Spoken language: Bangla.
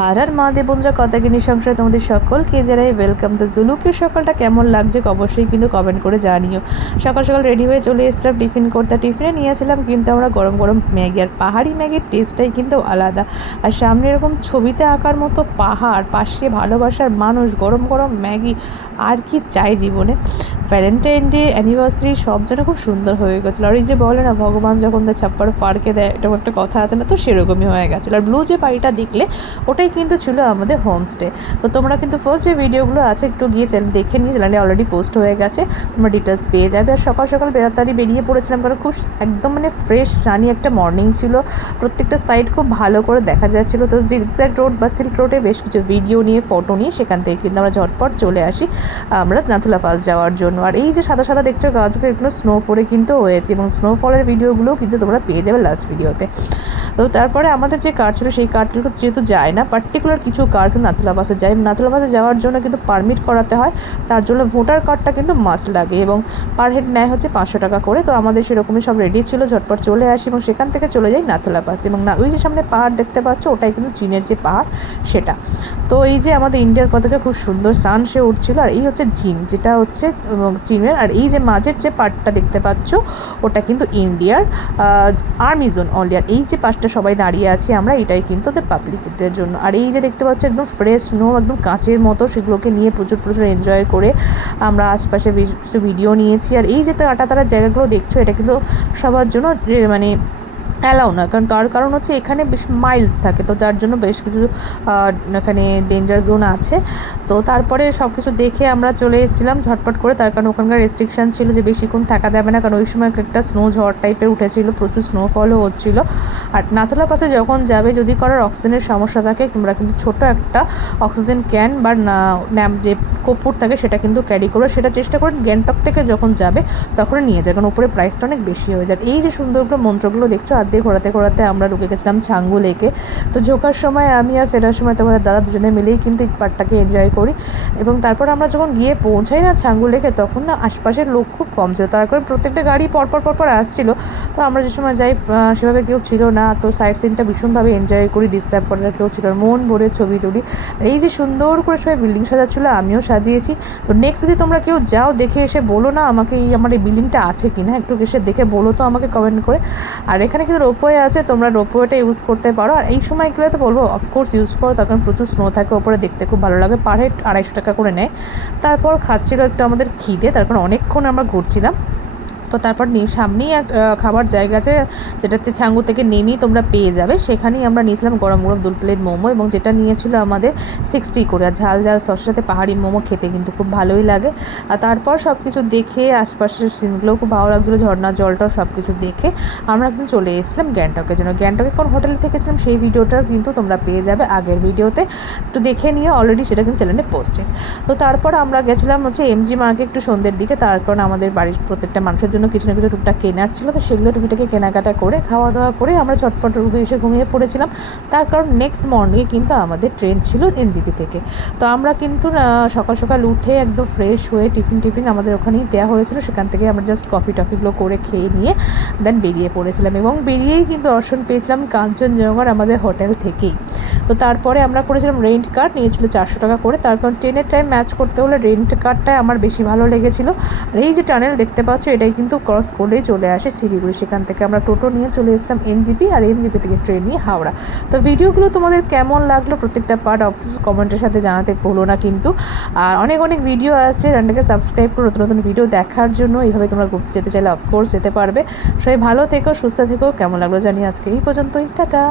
হার হার মহাদেব বন্ধুরা, কথাগিনী সংসারে তোমাদের সকলকে জানাই ওয়েলকাম। তো জুলুকের সকালটা কেমন লাগছে অবশ্যই কিন্তু কমেন্ট করে জানিও। সকাল সকাল রেডি হয়ে চলে এসেছিলাম টিফিন করতে। টিফিনে নিয়েছিলাম কিন্তু আমরা গরম গরম ম্যাগি। আর পাহাড়ি ম্যাগির টেস্টটাই কিন্তু আলাদা। আর সামনে এরকম ছবিতে আঁকার মতো পাহাড়, পাশে ভালোবাসার মানুষ, গরম গরম ম্যাগি, আর কি চাই জীবনে। ভ্যালেন্টাইন ডে, অ্যানিভার্সারি সব যেন খুব সুন্দর হয়ে গেছিলো। আর এই যে বলে না, ভগবান যখন তার ছাপ্পার ফাড়কে দেয়, এটা একটা কথা আছে না, তো সেরকমই হয়ে গেছিলো। আর ব্লু যে বাড়িটা দেখলে ওটাই কিন্তু ছিল আমাদের হোমস্টে। তো তোমরা কিন্তু ফার্স্ট যে ভিডিওগুলো আছে একটু গিয়ে দেখে নিয়ে, চ্যানেলে অলরেডি পোস্ট হয়ে গেছে, তোমরা ডিটেলস পেয়ে যাবে। আর সকাল সকাল তাড়াতাড়ি বেরিয়ে পড়েছিলাম, কারণ খুব একদম ফ্রেশ রানি একটা মর্নিং ছিল। প্রত্যেকটা সাইড খুব ভালো করে দেখা যাচ্ছিলো। তো জিগজ্যাগ রোড বা সিল্ক রোডে বেশ কিছু ভিডিও নিয়ে, ফটো নিয়ে সেখান থেকে কিন্তু আমরা ঝটপট চলে আসি আমরা নাথুলা পাস যাওয়ার জন্য। আর এই যে সাদা সাদা দেখছো গাছগুলো, এগুলো স্নো পরে কিন্তু হয়েছে, এবং স্নোফলের ভিডিওগুলোও কিন্তু তোমরা পেয়ে যাবে লাস্ট ভিডিওতে। তো তারপরে আমাদের যে কার ছিল, সেই কারগুলো যেহেতু যায় না, পার্টিকুলার কিছু কার কিন্তু নাথুলা পাসে যায়। নাথুলা পাসে যাওয়ার জন্য কিন্তু পারমিট করাতে হয়, তার জন্য ভোটার কার্ডটা কিন্তু মাস্ট লাগে, এবং পার হেড নেয় হচ্ছে 500 টাকা করে। তো আমাদের সেরকমই সব রেডি ছিল, ঝটপট চলে আসি এবং সেখান থেকে চলে যাই নাথুলা পাস। এবং ওই যে সামনে পাহাড় দেখতে পাচ্ছ, ওটাই কিন্তু চীনের যে পাহাড় সেটা। তো এই যে আমাদের ইন্ডিয়ার পতাকা খুব সুন্দর সান সে উঠছিল। আর এই হচ্ছে চীন, যেটা হচ্ছে চীনের। আর এই যে মাঝের যে পার্টটা দেখতে পাচ্ছ, ওটা কিন্তু ইন্ডিয়ার আর্মি জোন অনলি। আর এই যে পাশটা সবাই দাঁড়িয়ে আছি আমরা, এটাই কিন্তু ওদের পাবলিকদের জন্য। আর এই যে দেখতে পাচ্ছ একদম ফ্রেশ স্নো, একদম কাঁচের মতো, সেগুলোকে নিয়ে প্রচুর প্রচুর এনজয় করে আমরা আশপাশে কিছু ভিডিও নিয়েছি। আর এই যে কাঁটাতারা জায়গাগুলো দেখছো, এটা কিন্তু সবার জন্য অ্যালাউ না, কারণ হচ্ছে এখানে বেশ মাইলস থাকে, তো যার জন্য বেশ কিছু এখানে ডেঞ্জার জোন আছে। তো তারপরে সব কিছু দেখে আমরা চলে এসেছিলাম ঝটপট করে, তার কারণ ওখানকার রেস্ট্রিকশান ছিল যে বেশিক্ষণ থাকা যাবে না, কারণ ওই সময় একটা স্নো ঝড় টাইপের উঠেছিল, প্রচুর স্নোফলও হচ্ছিলো। আর নাথুলা পাসে যখন যাবে, যদি কারোর অক্সিজেনের সমস্যা থাকে, তোমরা কিন্তু ছোটো একটা অক্সিজেন ক্যান বা যে কর্পূর থাকে সেটা কিন্তু ক্যারি করো। সেটা চেষ্টা করে গ্যাংটক থেকে যখন যাবে তখন নিয়ে যায়, কারণ উপরে প্রাইসটা অনেক বেশি হয়ে যায়। এই যে সুন্দরগুলো মন্ত্রগুলো দেখছো, দিয়ে ঘোরাতে ঘোরাতে আমরা ঢুকে গেছিলাম ছাঙ্গু লেকে। তো ঢোকার সময় আমি আর ফেরার সময় তোমাদের দাদা দুজনে মিলেই কিন্তু এই পার্টটাকে এনজয় করি। এবং তারপর আমরা যখন গিয়ে পৌঁছাই না ছাঙ্গু লেকে, তখন না আশপাশের লোক খুব কম ছিল, তার কারণ প্রত্যেকটা গাড়ি পরপর আসছিল। তো আমরা যে সময় যাই সেভাবে কেউ ছিল না, তো সাইড সিনটা ভীষণভাবে এনজয় করি, ডিস্টার্ব করার কেউ ছিল, মন ভরে ছবি তুলি। এই যে সুন্দর করে সবাই বিল্ডিং সাজাচ্ছিলো, আমিও সাজিয়েছি। তো নেক্সট যদি তোমরা কেউ যাও, দেখে এসে বলো না আমাকে আমার এই বিল্ডিংটা আছে কি না, একটু এসে দেখে বলো তো আমাকে কমেন্ট করে। আর এখানে কিন্তু রোপওয়ে আছে, তোমরা রোপওয়েটা ইউজ করতে পারো। আর এই সময়গুলো তো বলবো অফকোর্স ইউজ করো, তার কারণ প্রচুর স্নো থাকে ওপরে, দেখতে খুব ভালো লাগে। পার হেড 250 টাকা করে নেয়। তারপর খাচ্ছিলো একটু আমাদের খিদে, তারপর অনেকক্ষণ আমরা ঘুরছিলাম। তো তারপর সামনেই এক খাবার জায়গা আছে, যেটাতে ছাঙ্গু থেকে নেমেই তোমরা পেয়ে যাবে। সেখানেই আমরা নিয়েছিলাম গরম গরম 2 প্লেট মোমো, এবং যেটা নিয়েছিল আমাদের 60 করে। আর ঝাল ঝাল সসের সাথে পাহাড়ি মোমো খেতে কিন্তু খুব ভালোই লাগে। আর তারপর সব কিছু দেখে, আশপাশের সিনগুলোও খুব ভালো লাগছিলো, ঝর্ণা জলটা সব কিছু দেখে আমরা কিন্তু চলে এসেছিলাম গ্যাংটকের জন্য। গ্যাংটকে কোন হোটেলে থেকেছিলাম সেই ভিডিওটা কিন্তু তোমরা পেয়ে যাবে আগের ভিডিওতে, একটু দেখে নিয়ে, অলরেডি সেটা কিন্তু চ্যানেলে পোস্টেড। তো তারপর আমরা গেছিলাম হচ্ছে এমজি মার্কে একটু সন্ধ্যের দিকে, তার কারণ আমাদের বাড়ির প্রত্যেকটা মানুষের জন্য কিছু না কিছু টুকটাক কেনার ছিল। তো সেগুলো টুকিটাকে কেনাকাটা করে, খাওয়া দাওয়া করে আমরা ঝটপট রুমে এসে ঘুমিয়ে পড়েছিলাম। তার কারণ নেক্সট মর্নিংয়ে কিন্তু আমাদের ট্রেন ছিল এনজিপি থেকে। তো আমরা কিন্তু সকাল সকাল উঠে একদম ফ্রেশ হয়ে টিফিন আমাদের ওখানেই দেওয়া হয়েছিল, সেখান থেকে আমরা জাস্ট কফি টফিগুলো করে খেয়ে নিয়ে দেন বেরিয়ে পড়েছিলাম। এবং বেরিয়েই কিন্তু দর্শন পেয়েছিলাম কাঞ্চনজঙ্ঘার আমাদের হোটেল থেকেই। তো তারপরে আমরা করেছিলাম রেন্ট কার, নিয়েছিল 400 টাকা করে। তার কারণ ট্রেনের টাইম ম্যাচ করতে হলে রেন্ট কারটাই আমার বেশি ভালো লেগেছিলো। আর এই যে টানেল দেখতে পাচ্ছ, এটাই কিন্তু ক্রস করলেই চলে আসে শিলিগুড়ি। সেখান থেকে আমরা টোটো নিয়ে চলে এসেছিলাম এনজিপি, আর এনজিপি থেকে ট্রেন নিয়ে হাওড়া। তো ভিডিওগুলো তোমাদের কেমন লাগলো প্রত্যেকটা পার্ট অবশ্যই কমেন্টের সাথে জানাতে ভুলো না কিন্তু। আর অনেক অনেক ভিডিও আসছে, চ্যানেলটাকে সাবস্ক্রাইব করে নতুন নতুন ভিডিও দেখার জন্য। এইভাবে তোমরা ঘুরতে যেতে চাইলে অফকোর্স যেতে পারবে। সবাই ভালো থেকো, সুস্থ থেকো। কেমন লাগলো জানি আজকে এই পর্যন্তই, টাটা।